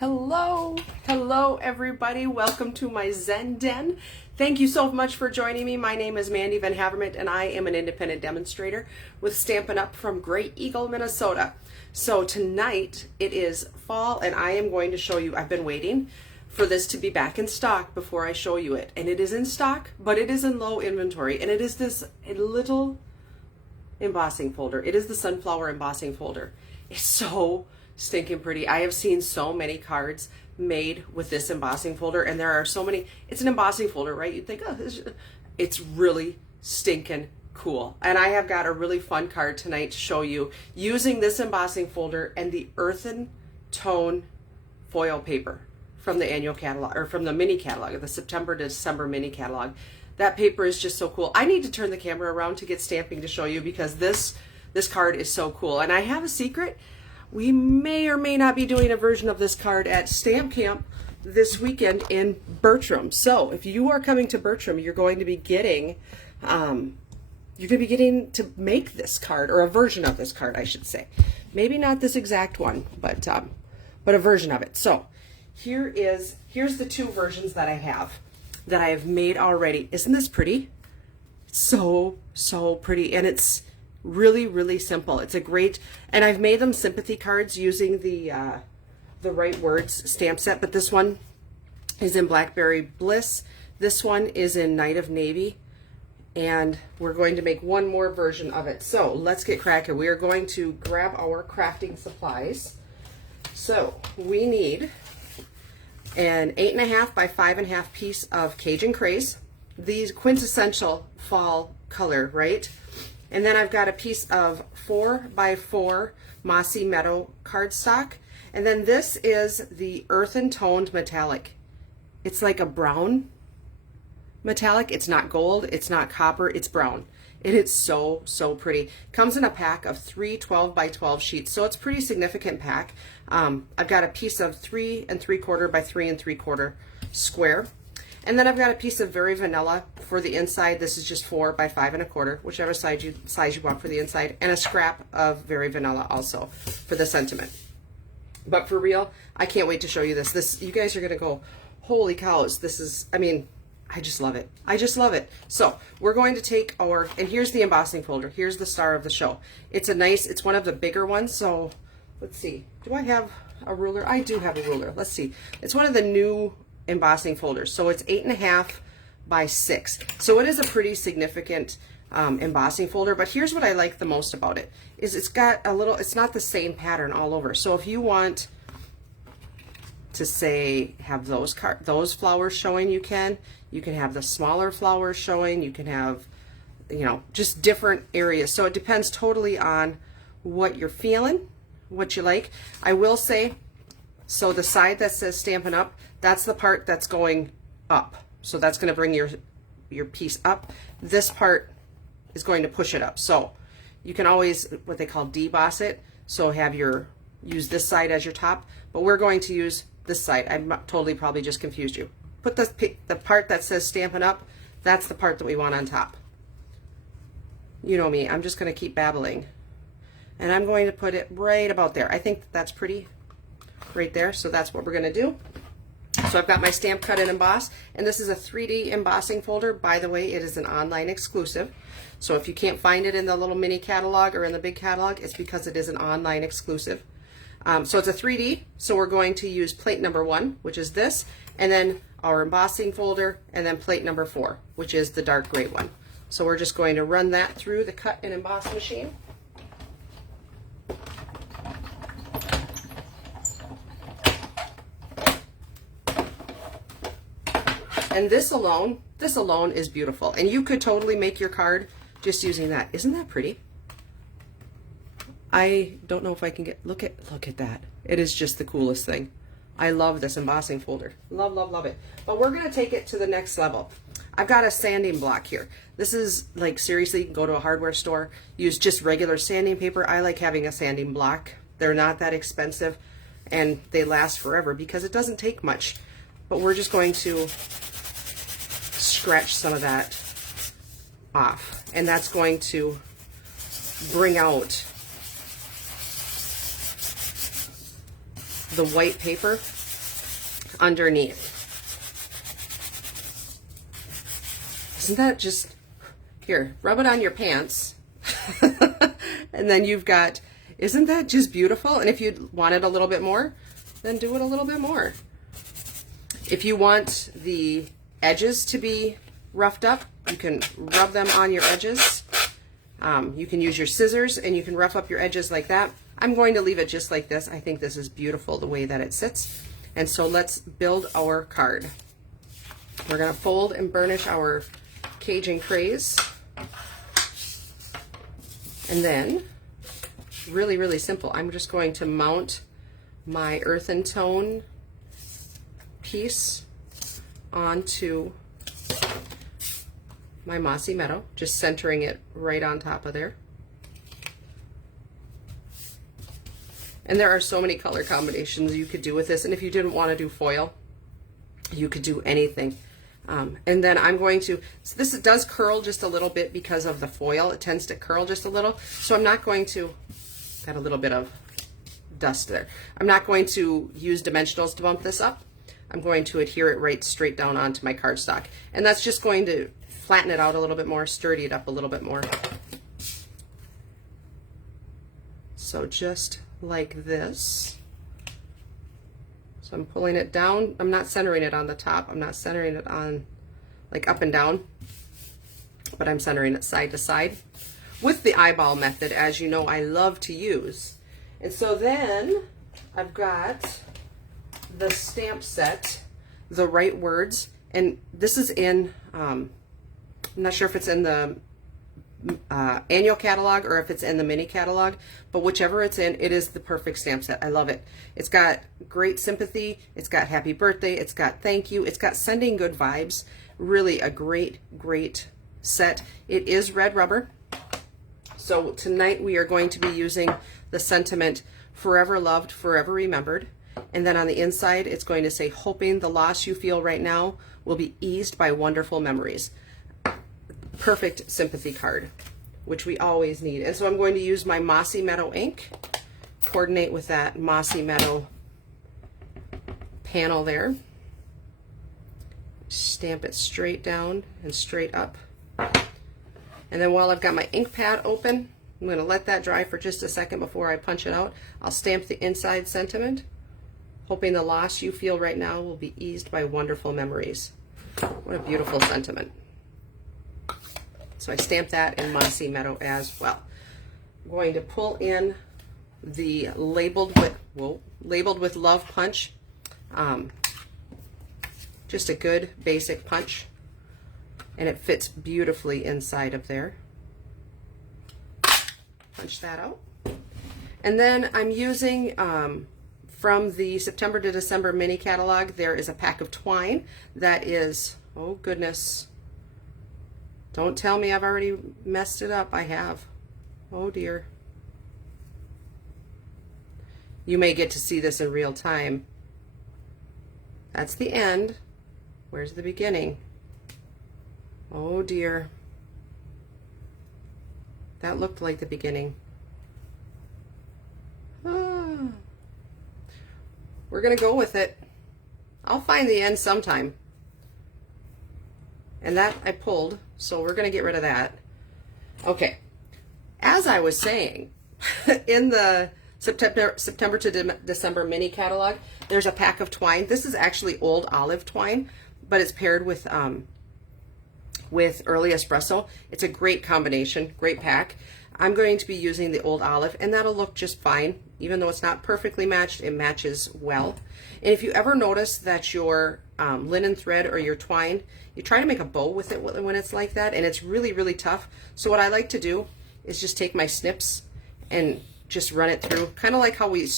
Hello everybody. Welcome to my Zen Den. Thank you so much for joining me. My name is Mandy Van Havermont and I am an independent demonstrator with Stampin' Up! From Great Eagle, Minnesota. So tonight it is fall and I am going to show you, I've been waiting for this to be back in stock before I show you it. And it is in stock, but it is in low inventory. And it is this little embossing folder. It is the sunflower embossing folder. It's so stinking pretty. I have seen so many cards made with this embossing folder, and there are so many. It's an embossing folder, right? You'd think, oh, it's really stinking cool. And I have got a really fun card tonight to show you using this embossing folder and the Earthen Toned foil paper from the annual catalog, or from the mini catalog, the September to December mini catalog. That paper is just so cool. I need to turn the camera around to get stamping to show you because this card is so cool. And I have a secret. We may or may not be doing a version of this card at Stamp Camp this weekend in Bertram. So if you are coming to Bertram, you're going to be getting to make this card, or a version of this card, I should say. Maybe not this exact one, but a version of it. So here's the two versions that I have made already. Isn't this pretty? It's so pretty, and it's really simple. It's a great, and I've made them sympathy cards using the Right Words stamp set, but this one is in Blackberry Bliss. This one is in Night of Navy, and we're going to make one more version of it. So let's get cracking. We are going to grab our crafting supplies. So we need an 8.5 by 5.5 piece of Cajun Craze, these quintessential fall color, right? And then I've got a piece of 4 by 4 Mossy Meadow cardstock. And then this is the Earthen Toned Metallic. It's like a brown metallic. It's not gold, it's not copper, it's brown. And it's so pretty. Comes in a pack of 3 12 by 12 sheets, so it's a pretty significant pack. I've got a piece of 3 3/4 by 3 3/4 square. And then I've got a piece of Very Vanilla for the inside. This is just 4 by 5 1/4, whichever size you want for the inside, and a scrap of Very Vanilla also for the sentiment. But for real, I can't wait to show you this. You guys are gonna go, holy cows, this is, I mean, I just love it. I just love it. So we're going to take and here's the embossing folder. Here's the star of the show. It's one of the bigger ones. So let's see, do I have a ruler? I do have a ruler. Let's see. It's one of the new embossing folders. So it's 8.5 by 6. So it is a pretty significant embossing folder, but here's what I like the most about it is it's got it's not the same pattern all over. So if you want to say have those flowers showing, you can have the smaller flowers showing, you can have, just different areas. So it depends totally on what you're feeling, what you like. I will say, so the side that says Stampin' Up, that's the part that's going up. So that's going to bring your piece up. This part is going to push it up. So you can always, what they call deboss it. So use this side as your top, but we're going to use this side. I totally probably just confused you. Put the part that says Stampin' Up, that's the part that we want on top. You know me, I'm just going to keep babbling. And I'm going to put it right about there. I think that's pretty right there, so that's what we're going to do. So I've got my stamp, cut, and emboss, and this is a 3D embossing folder. By the way, it is an online exclusive. So if you can't find it in the little mini catalog or in the big catalog, it's because it is an online exclusive. So it's a 3D, so we're going to use plate number 1, which is this, and then our embossing folder, and then plate number 4, which is the dark gray one. So we're just going to run that through the cut and emboss machine. And this alone is beautiful. And you could totally make your card just using that. Isn't that pretty? I don't know if I can look at that. It is just the coolest thing. I love this embossing folder. Love it. But we're gonna take it to the next level. I've got a sanding block here. This is like, seriously, you can go to a hardware store, use just regular sanding paper. I like having a sanding block. They're not that expensive and they last forever because it doesn't take much. But we're just going to scratch some of that off, and that's going to bring out the white paper underneath. Isn't that just, here, rub it on your pants. And then you've got, isn't that just beautiful? And if you want it a little bit more, then do it a little bit more. If you want the edges to be roughed up, you can rub them on your edges. You can use your scissors and you can rough up your edges like that. I'm going to leave it just like this. I think this is beautiful the way that it sits. And so let's build our card. We're going to fold and burnish our Cajun Craze. And then, really, really simple, I'm just going to mount my Earthen Tone piece onto my Mossy Meadow, just centering it right on top of there. And there are so many color combinations you could do with this, and if you didn't want to do foil, you could do anything. And then I'm going to, so this does curl just a little bit because of the foil. It tends to curl just a little. So I'm not going to, got a little bit of dust there. I'm not going to use dimensionals to bump this up. I'm going to adhere it right straight down onto my cardstock. And that's just going to flatten it out a little bit more, sturdy it up a little bit more. So just like this. So I'm pulling it down. I'm not centering it on the top. I'm not centering it on like up and down, but I'm centering it side to side with the eyeball method, as you know I love to use. And so then I've got the stamp set, The Right Words, and this is in, I'm not sure if it's in the annual catalog or if it's in the mini catalog, but whichever it's in, it is the perfect stamp set. I love it. It's got great sympathy, it's got happy birthday, it's got thank you, it's got sending good vibes. Really a great, great set. It is red rubber. So tonight we are going to be using the sentiment, forever loved, forever remembered. And then on the inside, it's going to say, hoping the loss you feel right now will be eased by wonderful memories. Perfect sympathy card, which we always need. And so I'm going to use my Mossy Meadow ink, coordinate with that Mossy Meadow panel there, stamp it straight down and straight up. And then while I've got my ink pad open, I'm going to let that dry for just a second before I punch it out. I'll stamp the inside sentiment, hoping the loss you feel right now will be eased by wonderful memories. What a beautiful sentiment. So I stamped that in Mossy Meadow as well. I'm going to pull in the labeled with love punch. Just a good basic punch, and it fits beautifully inside of there. Punch that out. And then I'm using, from the September to December mini catalog, there is a pack of twine that is, oh goodness, don't tell me I've already messed it up. I have. Oh dear. You may get to see this in real time. That's the end. Where's the beginning? Oh dear. That looked like the beginning. Ah. We're gonna go with it. I'll find the end sometime. And that I pulled, so we're gonna get rid of that. Okay, as I was saying, in the September to December mini catalog, there's a pack of twine. This is actually old olive twine, but it's paired with early espresso. It's a great combination, great pack. I'm going to be using the old olive, and that'll look just fine. Even though it's not perfectly matched, it matches well. And if you ever notice that your linen thread or your twine, you try to make a bow with it when it's like that, and it's really, really tough. So what I like to do is just take my snips and just run it through, kind of like how we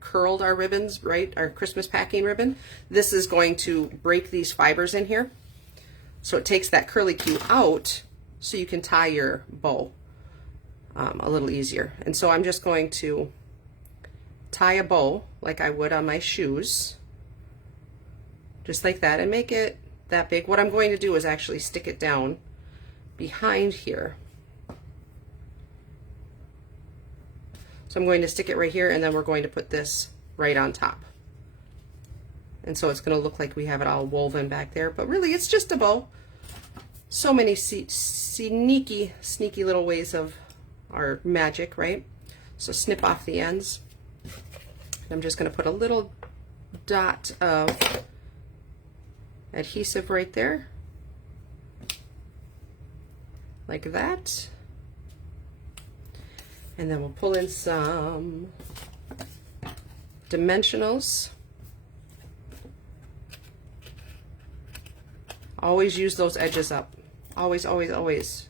curled our ribbons, right? Our Christmas packing ribbon. This is going to break these fibers in here. So it takes that curly cue out so you can tie your bow a little easier. And so I'm just going to tie a bow like I would on my shoes, just like that, and make it that big. What I'm going to do is actually stick it down behind here. So I'm going to stick it right here, and then we're going to put this right on top. And so it's going to look like we have it all woven back there, but really it's just a bow. So many sneaky little ways of our magic, right? So snip off the ends. I'm just going to put a little dot of adhesive right there, like that. And then we'll pull in some dimensionals. Always use those edges up. Always, always, always.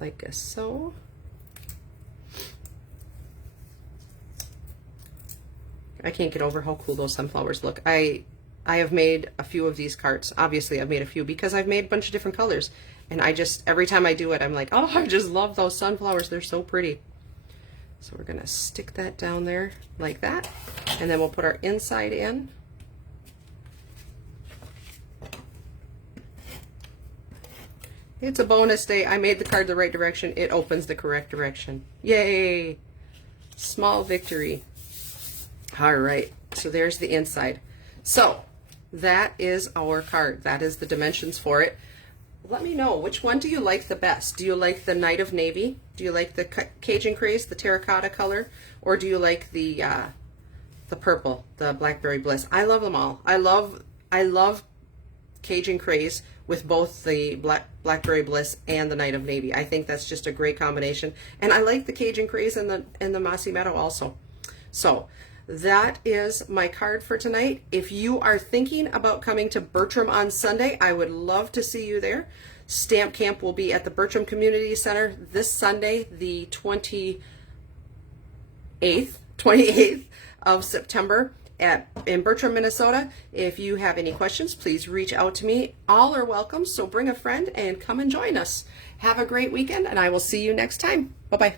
Like so. I can't get over how cool those sunflowers look. I have made a few of these cards. Obviously, I've made a few because I've made a bunch of different colors. And I just, every time I do it, I'm like, oh, I just love those sunflowers. They're so pretty. So we're going to stick that down there like that. And then we'll put our inside in. It's a bonus day. I made the card the right direction. It opens the correct direction. Yay! Small victory. All right, so there's the inside. So that is our card. That is the dimensions for it. Let me know, which one do you like the best? Do you like the Night of Navy? Do you like the Cajun Craze, the terracotta color? Or do you like the purple, the Blackberry Bliss? I love them all. I love Cajun Craze with both the Blackberry Bliss and the Night of Navy. I think that's just a great combination. And I like the Cajun Craze and the Mossy Meadow also. So that is my card for tonight. If you are thinking about coming to Bertram on Sunday, I would love to see you there. Stamp Camp will be at the Bertram Community Center this Sunday, the 28th of September in Bertram, Minnesota. If you have any questions, please reach out to me. All are welcome, so bring a friend and come and join us. Have a great weekend, and I will see you next time. Bye-bye.